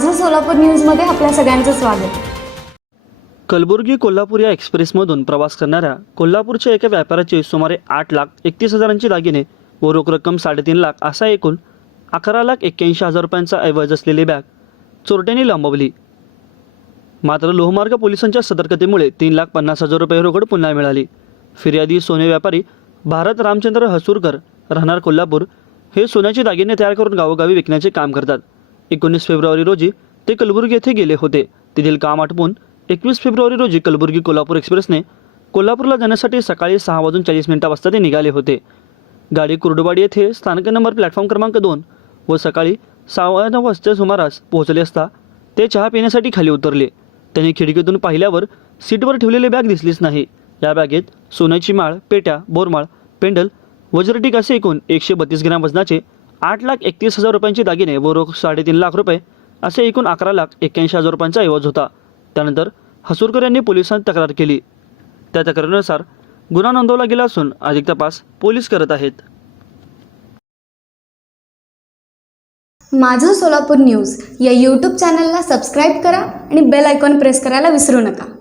माझं सोलापूर न्यूजमध्ये आपल्या सगळ्यांचं स्वागत। कलबुर्गी कोल्हापूर या एक्सप्रेसमधून प्रवास करणाऱ्या कोल्हापूरच्या एका व्यापाऱ्याचे सुमारे 8,31,000ची दागिने व रोख रक्कम 3.5 लाख असा एकूण 11,81,000 रुपयांचा ऐवज असलेली बॅग चोरट्यांनी लंबवली। मात्र लोहमार्ग पोलिसांच्या सतर्कतेमुळे 3,50,000 रुपये रोकड पुन्हा मिळाली। फिर्यादी सोने व्यापारी भारत रामचंद्र हसूरकर राहणार कोल्हापूर हे सोन्याचे दागिने तयार करून गावोगावी विकण्याचे काम करतात। 19 फेब्रुवारी रोजी ते कलबुर्गी येथे गेले होते। तेथील काम आटपून 21 फेब्रुवारी रोजी कलबुर्गी कोल्हापूर एक्सप्रेसने कोल्हापूरला जाण्यासाठी सकाळी 6:40 वाजता ते निघाले होते। गाडी कुर्डुवाडी येथे स्थानक नंबर प्लॅटफॉर्म क्रमांक 2 व सकाळी 9:15 वाजता सुमारास पोहोचले असता ते चहा पिण्यासाठी खाली उतरले। त्यांनी खिडकीतून पाहिल्यावर सीटवर ठेवलेली बॅग दिसलीच नाही। या बॅगेत सोन्याची माळ, पेट्या, बोरमाळ, पेंडल, वज्रटीक असे एकूण 132 ग्रॅम वजनाचे 8,31,000 रुपयांचे दागिने व रोख 3.5 लाख रुपये असे एकूण 11,81,000 रुपयांचा ऐवज होता। त्यानंतर हसूरकर यांनी पोलिसांत तक्रार केली। त्या तक्रारीनुसार गुन्हा नोंदवला गेला असून अधिक तपास पोलीस करत आहेत। माझं सोलापूर न्यूज या यूट्यूब चॅनलला सबस्क्राईब करा आणि बेल आयकॉन प्रेस करायला विसरू नका।